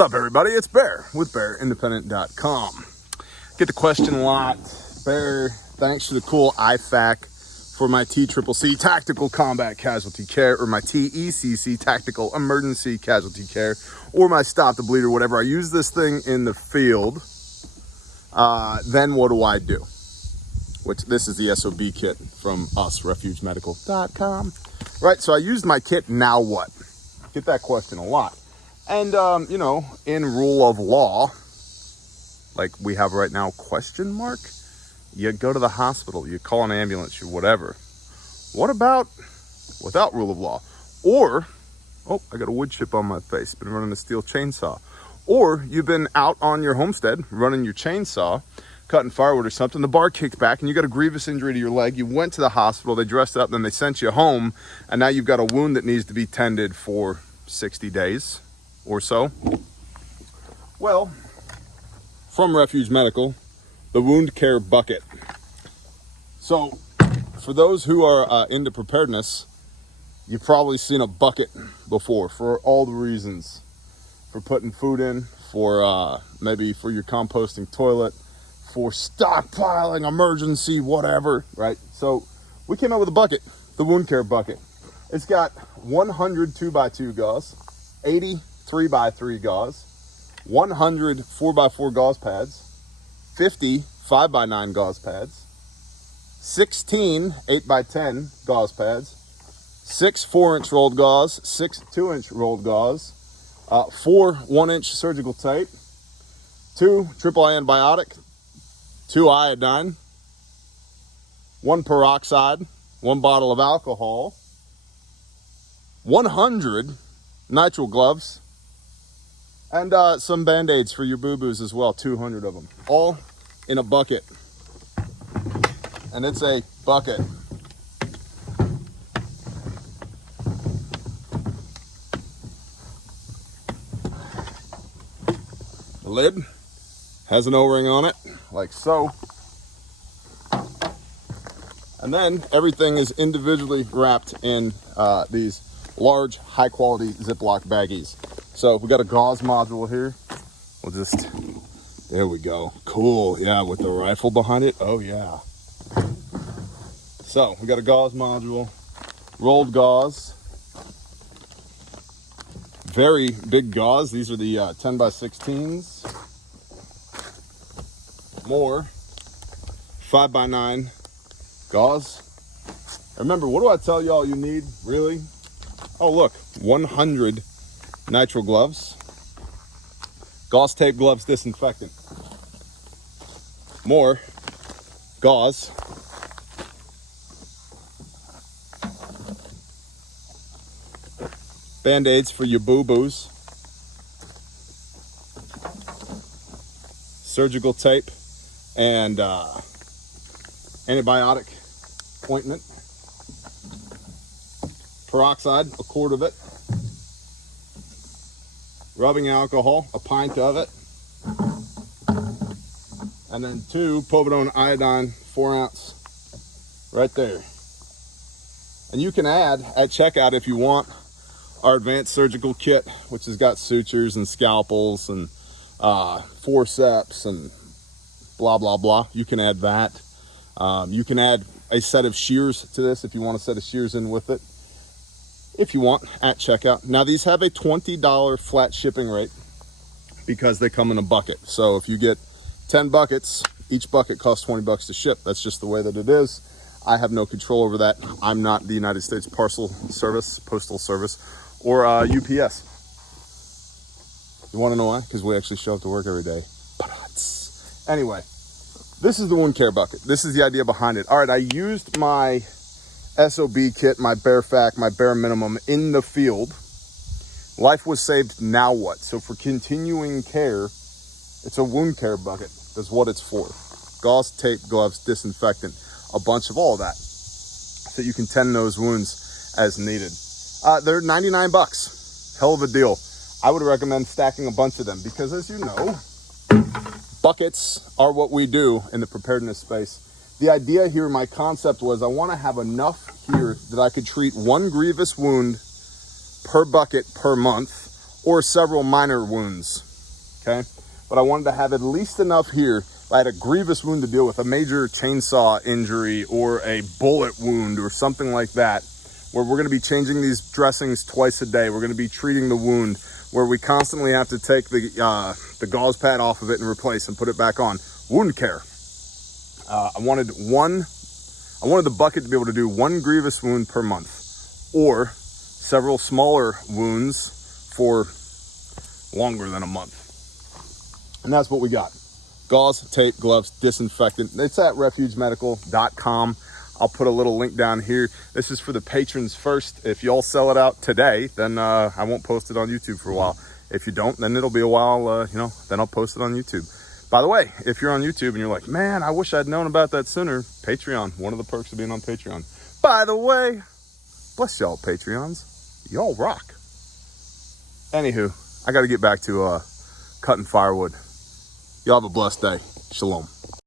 What's up, everybody? It's Bear with BearIndependent.com. Get the question a lot. Bear, thanks for the cool IFAK for my TCCC Tactical Combat Casualty Care, or my TECC Tactical Emergency Casualty Care, or my Stop the Bleed, or whatever. I use this thing in the field. Then what do I do? Which this is the SOB kit from us, RefugeMedical.com. Right, so I used my kit, now what? Get that question a lot. And, in rule of law, like we have right now, question mark, you go to the hospital, you call an ambulance, you whatever. What about without rule of law? Or, oh, I got a wood chip on my face, been running a steel chainsaw. Or you've been out on your homestead, running your chainsaw, cutting firewood or something, the bar kicked back and you got a grievous injury to your leg, you went to the hospital, they dressed it up, then they sent you home, and now you've got a wound that needs to be tended for 60 days. Or so. Well, from Refuge Medical, the wound care bucket. So, for those who are into preparedness, you've probably seen a bucket before for all the reasons. For putting food in, for maybe for your composting toilet, for stockpiling, emergency, whatever, right? So, we came up with a bucket, the wound care bucket. It's got 100 2x2 gauze, 80 3x3 gauze, 100 4x4 gauze pads, 50 5x9 gauze pads, 16 8x10 gauze pads, 6 4-inch rolled gauze, 6 2-inch rolled gauze, 4 1-inch surgical tape, 2 triple antibiotic, 2 iodine, 1 peroxide, 1 bottle of alcohol, 100 nitrile gloves, and some Band-Aids for your boo-boos as well, 200 of them, all in a bucket. And it's a bucket. The lid has an O-ring on it, like so. And then everything is individually wrapped in these large, high-quality Ziploc baggies. So we got a gauze module here. We'll just, there we go. Cool, yeah, with the rifle behind it. Oh yeah. So we got a gauze module, rolled gauze, very big gauze. These are the 10x16s. More 5x9 gauze. Remember, what do I tell y'all you need, really? Oh, look, 100 nitrile gloves, gauze tape gloves, disinfectant, more gauze, Band-Aids for your boo-boos, surgical tape, and antibiotic ointment, peroxide, a quart of it, rubbing alcohol, a pint of it, and then 2 povidone iodine 4-ounce right there. And you can add at checkout, if you want, our advanced surgical kit, which has got sutures and scalpels and forceps and blah blah blah. You can add that. You can add a set of shears to this if you want a set of shears in with it, if you want, at checkout. Now, these have a $20 flat shipping rate because they come in a bucket. So if you get 10 buckets, each bucket costs $20 to ship. That's just the way that it is. I have no control over that. I'm not the United States Postal Service, or UPS. You want to know why? Because we actually show up to work every day. Anyway, this is the wound care bucket. This is the idea behind it. All right, I used my SOB kit, my BearFAK, my bare minimum in the field. Life was saved, now what? So for continuing care, it's a wound care bucket. That's what it's for. Gauze, tape, gloves, disinfectant, a bunch of all of that. So you can tend those wounds as needed. They're 99 bucks. Hell of a deal. I would recommend stacking a bunch of them because, as you know, buckets are what we do in the preparedness space. The idea here, my concept was I want to have enough here that I could treat one grievous wound per bucket per month, or several minor wounds okay? But I wanted to have at least enough here. If I had a grievous wound to deal with, a major chainsaw injury or a bullet wound or something like that, where we're gonna be changing these dressings twice a day. We're gonna be treating the wound, where we constantly have to take the gauze pad off of it and replace and put it back on. Wound care. I wanted the bucket to be able to do one grievous wound per month, or several smaller wounds for longer than a month. And that's what we got. Gauze, tape, gloves, disinfectant. It's at refugemedical.com. I'll put a little link down here. This is for the patrons first. If y'all sell it out today, then I won't post it on YouTube for a while. If you don't, then it'll be a while, then I'll post it on YouTube. By the way, if you're on YouTube and you're like, man, I wish I'd known about that sooner, Patreon, one of the perks of being on Patreon. By the way, bless y'all Patreons. Y'all rock. Anywho, I got to get back to cutting firewood. Y'all have a blessed day. Shalom.